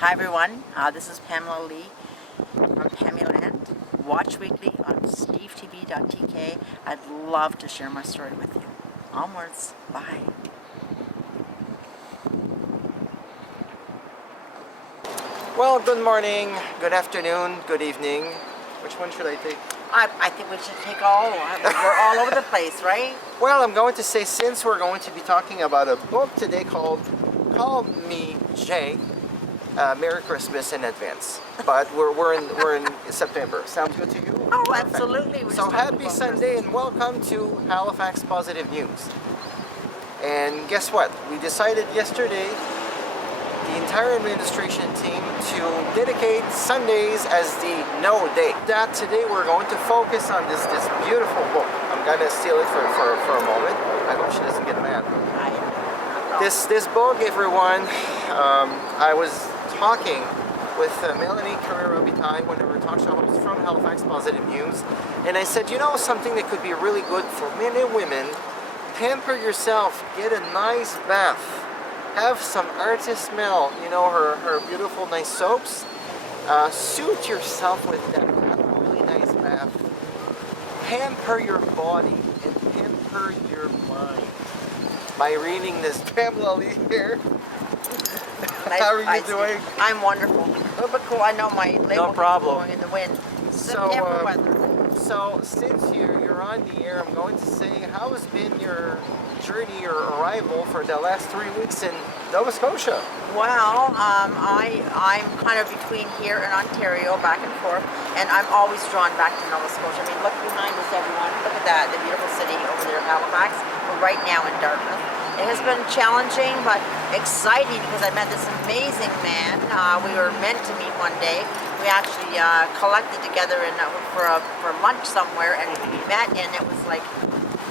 Hi everyone, this is Pamela Lee from Pammyland. Watch weekly on SteveTV.tk. I'd love to share my story with you. Onwards, bye. Well, good morning, good afternoon, good evening. Which one should I take? I think we should take all. We're all over the place, right? Well, I'm going to say, since we're going to be talking about a book today called Call Me Jay, Merry Christmas in advance. But we're in September. Sounds good to you? Oh, Perfect. absolutely. So happy Sunday and welcome to Halifax Positive News. And guess what? We decided yesterday, the entire administration team, to dedicate Sundays as the no day. That today we're going to focus on this beautiful book. I'm gonna steal it for a moment. I hope she doesn't get mad. This book, everyone, I was talking with Melanie Carrera-Bitay, one of our talk show hosts from Halifax Positive News, and I said, you know, something that could be really good for men and women, pamper yourself, get a nice bath, have some artist smell, you know, her beautiful nice soaps, suit yourself with that really nice bath, pamper your body and pamper your mind by reading this Pamela Lee here. How are you doing? I'm wonderful. A little bit cool. I know my label keeps blowing in the wind. September weather. So since you're on the air, I'm going to say, how has been your journey or arrival for the last 3 weeks in Nova Scotia? Well, I'm kind of between here and Ontario, back and forth, and I'm always drawn back to Nova Scotia. I mean, look behind us, everyone. Look at that, the beautiful city over there, Halifax. We're right now in Dartmouth. It has been challenging, but exciting because I met this amazing man. We were meant to meet one day. We actually collected together for lunch somewhere, and we met, and it was like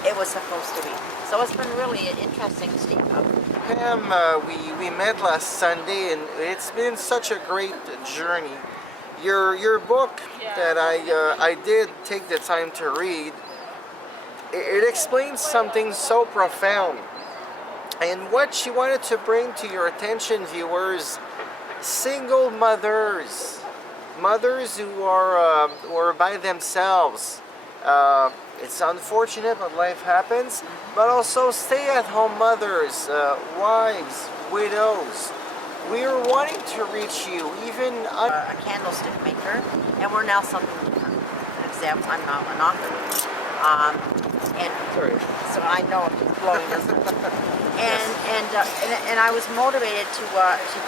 it was supposed to be. So it's been really interesting, Steve. Pam, we met last Sunday, and it's been such a great journey. Your book that I did take the time to read, it explains something so profound. And what she wanted to bring to your attention, viewers, single mothers who are by themselves. It's unfortunate, but life happens. But also stay-at-home mothers, wives, widows. We are wanting to reach you, even a candlestick maker, and we're now something different. For example, I'm not an author. Sorry. So I know it's blowing us. And I was motivated to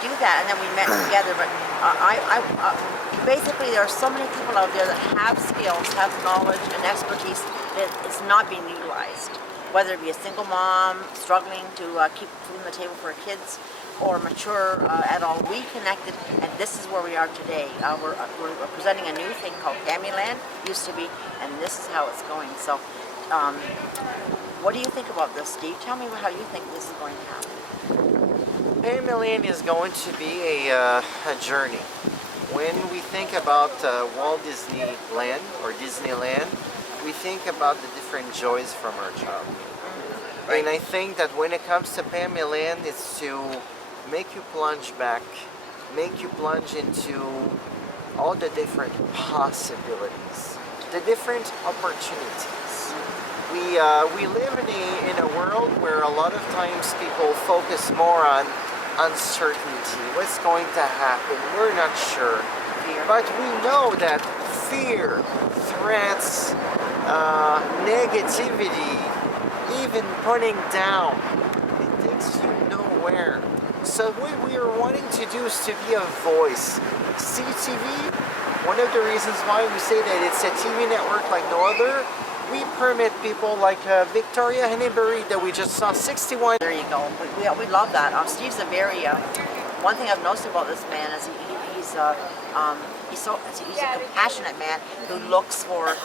do that, and then we met together. But basically, there are so many people out there that have skills, have knowledge and expertise that is not being utilized. Whether it be a single mom struggling to keep food on the table for her kids, or mature at all, we connected, and this is where we are today. We're presenting a new thing called Pammyland, used to be, and this is how it's going. So, what do you think about this, Steve? Tell me how you think this is going to happen. Pammyland is going to be a journey. When we think about Walt Disney Land or Disneyland, we think about the different joys from our childhood. Right. And I think that when it comes to Pammyland, it's to make you plunge back, make you plunge into all the different possibilities, the different opportunities. We live in a world where a lot of times people focus more on uncertainty, what's going to happen, we're not sure. Fear. But we know that fear, threats, negativity, even putting down, it takes you nowhere. So what we are wanting to do is to be a voice. SteveTV, one of the reasons why we say that it's a TV network like no other, we permit people like Victoria Henneberry that we just saw, 61. There you go. We love that. Steve's a very, one thing I've noticed about this man is he's a compassionate man who looks for,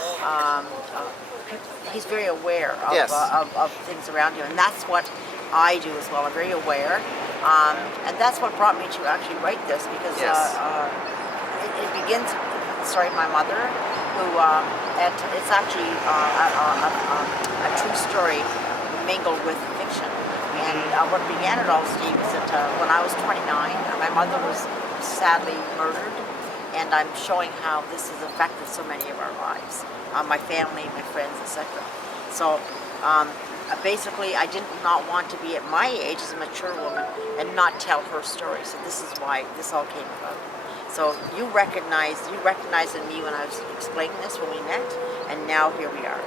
he's very aware of things around him, and that's what I do as well. I'm very aware, and that's what brought me to actually write this, because it begins, sorry, my mother, who, it's actually a true story mingled with fiction. And what began it all, Steve, is that when I was 29, my mother was sadly murdered, and I'm showing how this has affected so many of our lives, my family, my friends, etc. So basically, I did not want to be at my age as a mature woman and not tell her story. So this is why this all came about. So you recognized in me when I was explaining this when we met, and now here we are.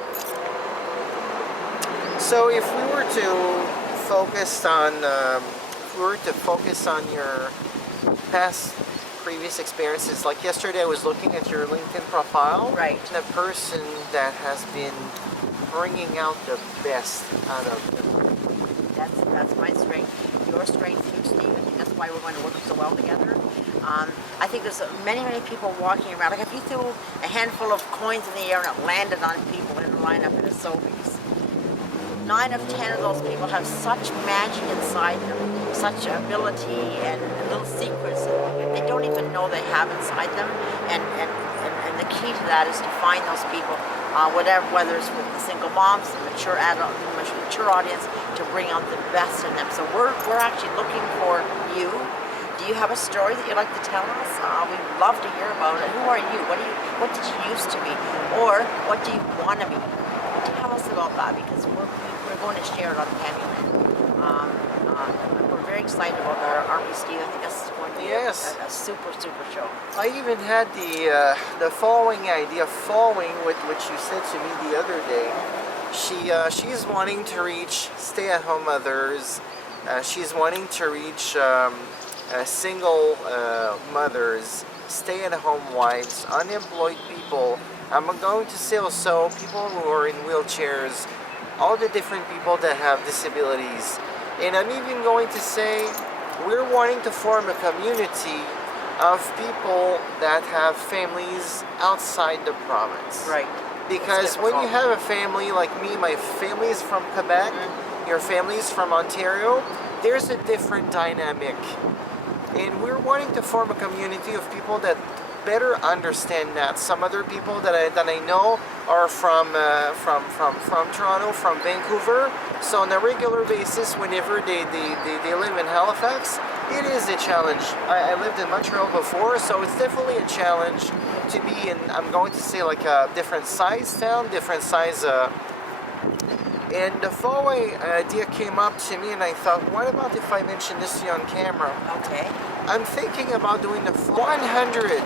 So if we were to focus on your past previous experiences, like yesterday I was looking at your LinkedIn profile. Right. The person that has been bringing out the best out of them. That's my strength. Your strength too, Steve. I think that's why we're going to work so well together. I think there's many people walking around. Like if you threw a handful of coins in the air and it landed on people in a lineup at a Sobeys, 9 of 10 of those people have such magic inside them, such ability and little secrets that they don't even know they have inside them. And the key to that is to find those people, whether it's with the single moms, the mature adult, the mature audience, to bring out the best in them. So we're actually looking for you. Do you have a story that you'd like to tell us? We'd love to hear about it. Who are you? What did you used to be? Or what do you want to be? Tell us about that, because we're going to share it on Pammyland. We're very excited about that, aren't we, Steve? I think this is going to be a super show. I even had the following idea, following with what you said to me the other day. She's wanting to reach stay-at-home mothers. She's wanting to reach single mothers, stay-at-home wives, unemployed people. I'm going to say also people who are in wheelchairs, all the different people that have disabilities. And I'm even going to say we're wanting to form a community of people that have families outside the province. Right. Because when you have a family like me, my family is from Quebec, your family is from Ontario, there's a different dynamic. And we're wanting to form a community of people that better understand that. Some other people that I know are from Toronto, from Vancouver. So on a regular basis, whenever they live in Halifax, it is a challenge. I lived in Montreal before, so it's definitely a challenge to be in, I'm going to say, like a different size town, different size. And the following idea came up to me, and I thought, what about if I mention this to you on camera? Okay. I'm thinking about doing the 100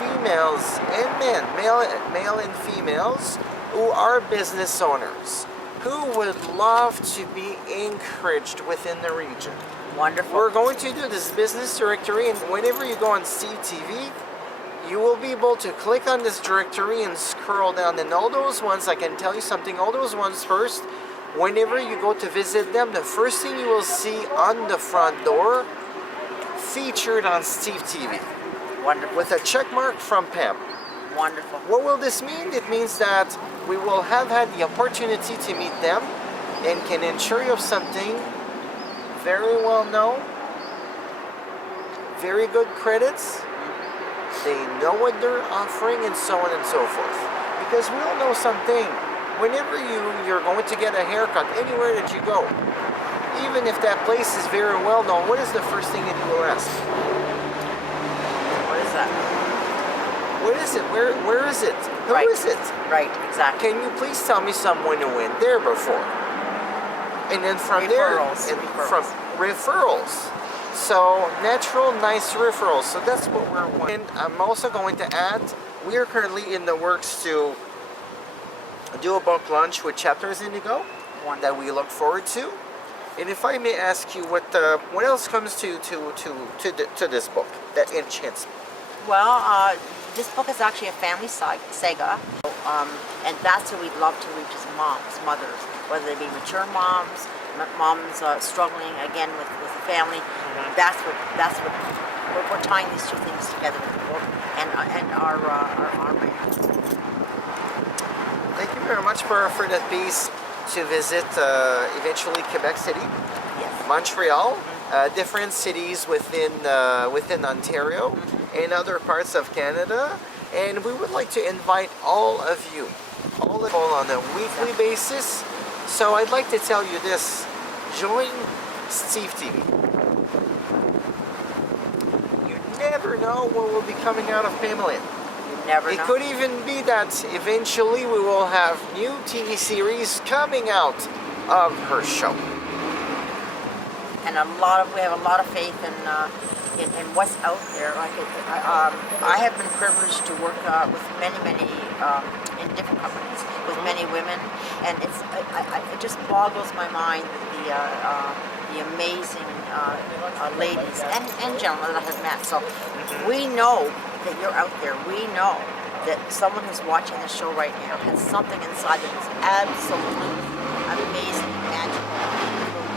females and men, male and females, who are business owners, who would love to be encouraged within the region. Wonderful. We're going to do this business directory, and whenever you go on SteveTV, you will be able to click on this directory and scroll down. And all those ones, I can tell you something, all those ones first, whenever you go to visit them, the first thing you will see on the front door, featured on SteveTV. Wonderful. With a check mark from Pam. Wonderful. What will this mean? It means that we will have had the opportunity to meet them and can ensure you of something very well known, very good credits, they know what they're offering, and so on and so forth. Because we all know something, whenever you're going to get a haircut anywhere that you go, even if that place is very well known, what is the first thing that you will ask? What is that? What is it? Where is it? Who is it? Right, exactly. Can you please tell me someone who went there before? And then from Referrals. there, from referrals. So natural, nice referrals. So that's what we're wanting. And I'm also going to add, we are currently in the works to do a book launch with Chapters Indigo that we look forward to. And if I may ask you, what else comes to this book that enchants me? Well, this book is actually a family saga, and that's what we'd love to reach as moms, mothers, whether they be mature moms, moms struggling again with the family. That's what we're tying these two things together with the book and our brand. Thank you very much for that piece. To visit eventually Quebec City, Yes. Montreal, different cities within Ontario and other parts of Canada, and we would like to invite all of you, all of you on a weekly basis. So I'd like to tell you this: join Steve TV. know what will be coming out of Pamela Lee. You never It know. could even be that eventually we will have new TV series coming out of her show. And we have a lot of faith in what's out there. Like I have been privileged to work with many in different companies with many women, and it just boggles my mind the amazing ladies and gentlemen that I have met. So we know that you're out there. We know that someone who's watching the show right now has something inside them that's absolutely amazing and magical.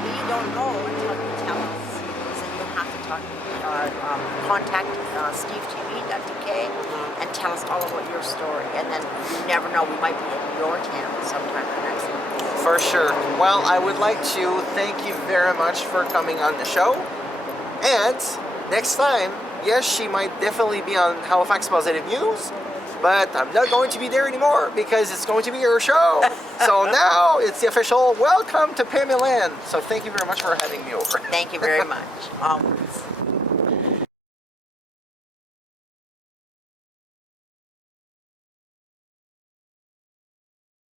We don't know until you tell us. So you'll have to contact SteveTV.tk and tell us all about your story. And then you never know, we might be in your town sometime next month. For sure. Well, I would like to thank you very much for coming on the show. And next time, yes, she might definitely be on Halifax Positive News, but I'm not going to be there anymore because it's going to be her show. So now it's the official welcome to Pammyland. So thank you very much for having me over. Thank you very much. Always.